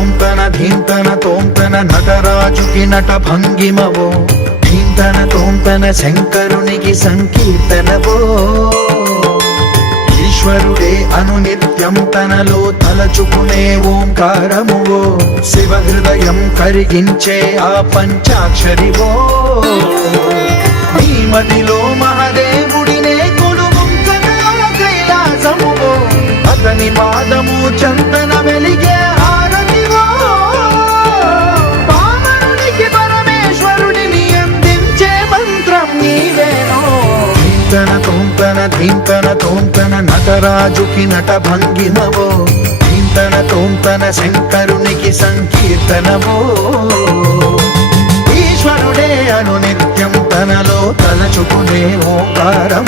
తోంతన ధీంతన తోంతన నటరాజుకి నట భంగిమవో, ధీంతన తోంతన శంకరునికి సంకీర్తనవో. ఈశ్వరుడే అనునిత్యం తనలో తలచుకునే ఓంకారమువో, శివ హృదయం కరిగించే ఆ పంచాక్షరివో. నీ మదిలో మహాదేవుడినే కొలువుంచగా కైలాసమువో, అతని పాదము చందన వెలిగే హారతివో. పామరునికి పరమేశ్వరుడిని అందించే మంత్రం నీవేనో. ధీంతన తోంతన ధీంతన తోంతన నటరాజుకి నట భంగిమవో, ధీంతన తోంతన శంకరునికి సంకీర్తనవో. ఈశ్వరుడే అనునిత్యం తనలో తలచుకునే ఓంకారం